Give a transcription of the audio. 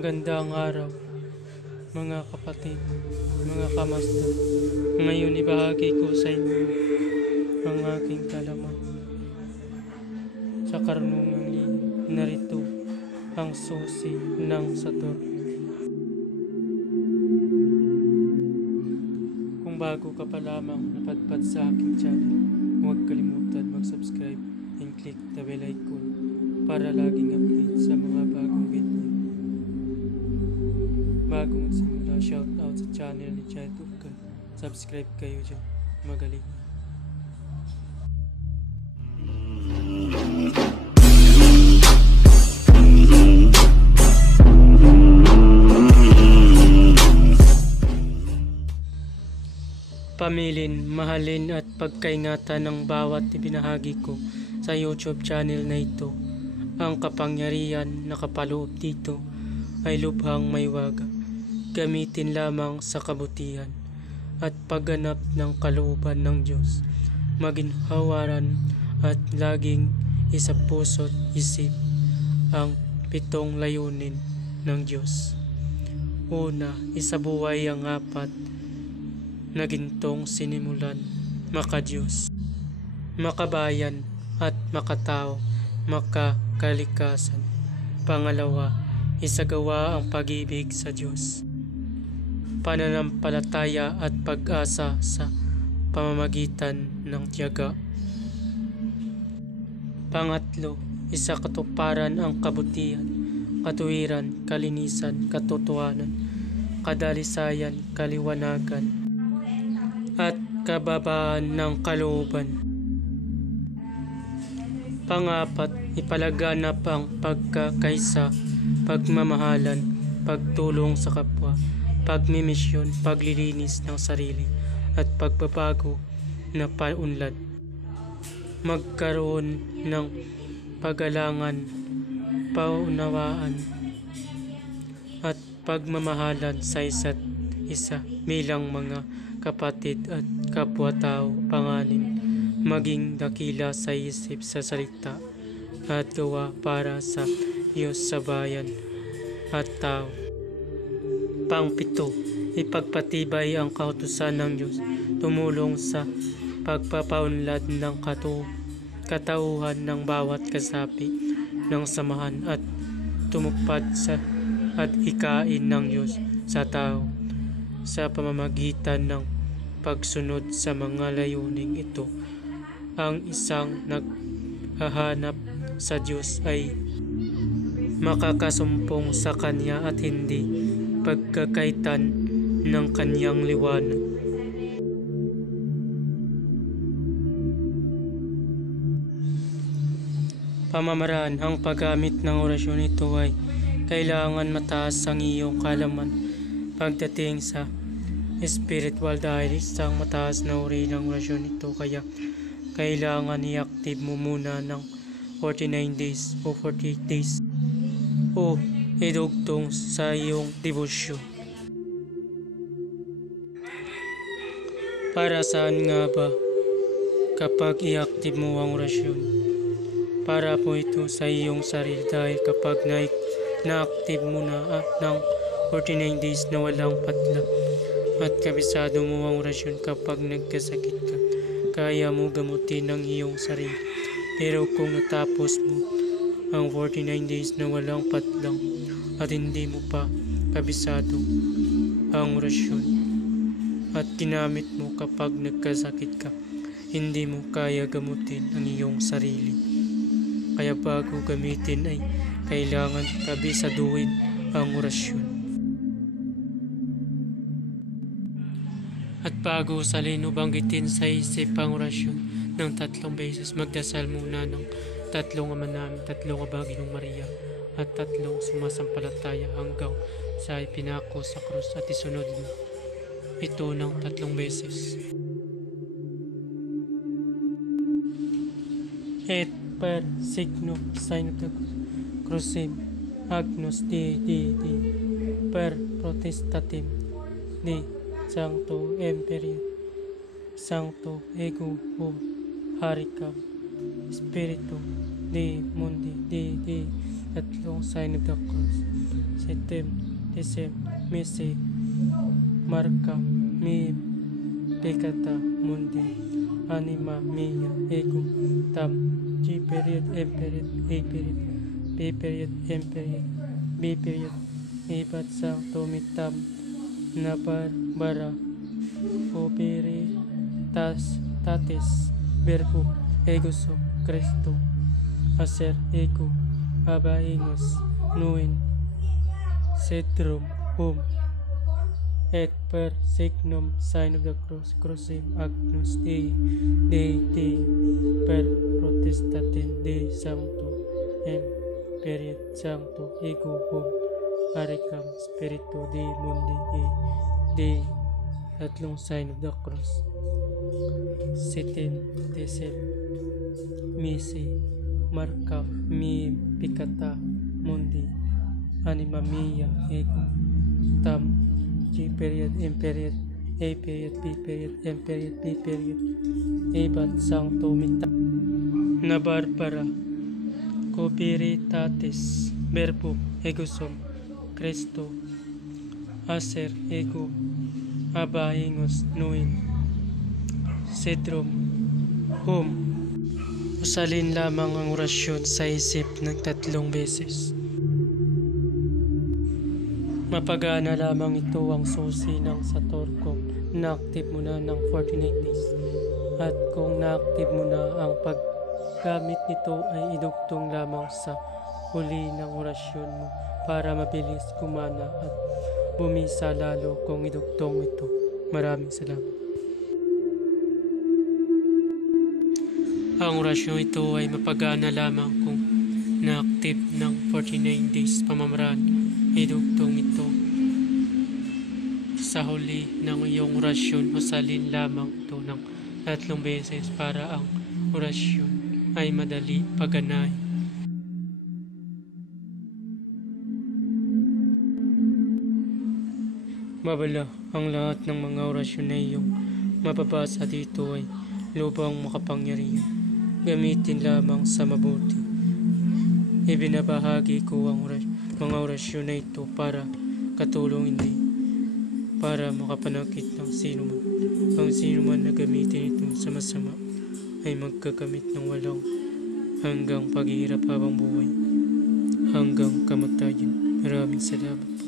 Magandang araw, mga kapatid, mga kamasdan. Ngayon ibahagi ko sa inyo ang aking kalaman. Sa karunungang linya, narito ang susi ng Sator. Kung bago ka pa lamang napadpad sa aking channel, huwag kalimutan mag-subscribe and click the bell icon para laging update sa mga bagong video. Bago magsimula, shoutout sa channel ni Chai Tugkan. Subscribe kayo dyan. Magaling. Pamilin, mahalin at pagkaingatan ng bawat ibinahagi ko sa YouTube channel na ito. Ang kapangyarihan na kapaloob dito ay lubhang may waga. Gamitin lamang sa kabutihan at pagganap ng kalooban ng Diyos. Maginhawaran at laging isa puso't isip ang 7 layunin ng Diyos. Una, isabuhay ang 4 na gintong sinimulan, makadiyos, makabayan at makatao, makakalikasan. Pangalawa, isagawa ang pag-ibig sa Diyos, pananampalataya at pag-asa sa pamamagitan ng tiyaga. Pangatlo, isakatuparan ang kabutihan, katuwiran, kalinisan, katotohanan, kadalisayan, kaliwanagan, at kababaan ng kalooban. Pangapat, ipalaganap ang pagkakaisa, pagmamahalan, pagtulong sa kapwa, pagmimisyon, paglilinis ng sarili, at pagbabago na paunlad. Magkaroon ng pagalangan, paunawaan, at pagmamahalan sa isa't isa bilang mga kapatid at kapwa-tao. Panganim, maging dakila sa isip, sa salita at gawa para sa Diyos, sa bayan at tao. Pangpito, ipagpatibay ang kautusan ng Diyos, tumulong sa pagpapaunlad ng katauhan ng bawat kasapi ng samahan at tumupad sa at ikain ng Diyos sa tao sa pamamagitan ng pagsunod sa mga layuning ito. Ang isang naghahanap sa Diyos ay makakasumpong sa Kanya at hindi pagkakaitan ng Kanyang liwanag. Pamamaraan, ang paggamit ng orasyon ito ay kailangan mataas ang iyong kalaman pagdating sa spiritual dahil isang mataas na uri ng orasyon ito, kaya kailangan i-active mo muna ng 49 days o 48 days o idugtong sa iyong debosyon. Para saan nga ba kapag i-active mo ang orasyon? Para po ito sa iyong sarili dahil kapag na-active mo na ng 49 days na walang patla at kabisado mo ang orasyon kapag nagkasakit ka, kaya mo gamutin ang iyong sarili. Pero kung natapos mo ang 49 days na walang patlang at hindi mo pa kabisado ang orasyon at ginamit mo kapag nagkasakit ka, hindi mo kaya gamutin ang iyong sarili. Kaya bago gamitin ay kailangan kabisaduhin ang orasyon. At bago salin o banggitin sa isip ang orasyon ng 3 beses, magdasal muna ng 3 Ama Namin, 3 Aba Ginong Maria, at 3 sumasampalataya hanggang sa ipinako sa krus, at isunod mo ito ng 3 beses. Et per signo sign of the crucem agnus di per protestatim di Sancto Imperio Sancto Ego Haricam Spiritu de Mundi de tatlong sign of the cross. Sitem, Desem, Mese, Marka, Mi, Pekata, Mundi, Anima, Mia, Ego, Tam, G period, M period, A period, B period, M period, B period, Ibat Sang, Tomitam, Nabar, Bara, Obere, Tas, Tatis, Verbo, Egoso, Cristo, Aser, Ego, Abaingos, Nuin, Sedrum, et per signum sign of the cross, crucem agnus Dei, per protestatem Dei sancto, M period sancto, ego aricam spiritu Dei mundi Dei, tatlong sign of the cross. Sitem, Desem, Misi, Marka, Mi, Picata, Mundi, Anima Mia, Ego, Tam, G period, M period, A period, B period, M period, B period, Ebat Sancto Mita, Nabarbara, Copiritatis, Verbo, Egosum, Cristo, Aser, Ego, Abaingos, Nuin, Sedrum, Usalin lamang ang orasyon sa isip ng 3 beses. Mapagana lamang ito ang susi ng Sator kung na-active mo na ng 49 days. At kung na-active mo na, ang paggamit nito ay idugtong lamang sa huli ng orasyon mo para mabilis kumana at bumisa lalo kung idugtong ito. Maraming salamat. Ang orasyon ito ay mapagana lamang kung na-active ng 49 days pamamaraan. Idugtong ito sa huli ng iyong orasyon. Masalin lamang ito ng 3 beses para ang orasyon ay madali paganahin. Mabala ang lahat ng mga orasyon na iyong mababasa dito ay lubang makapangyarihan. Gamitin lamang sa mabuti. Ibinabahagi ko ang mga orasyon na ito para katulong, hindi para makapanakit ng sino man. Ang sino man na gamitin ito sa masama ay magkakamit ng walang hanggang paghihirap habang buhay, hanggang kamatayan. Maraming salamat.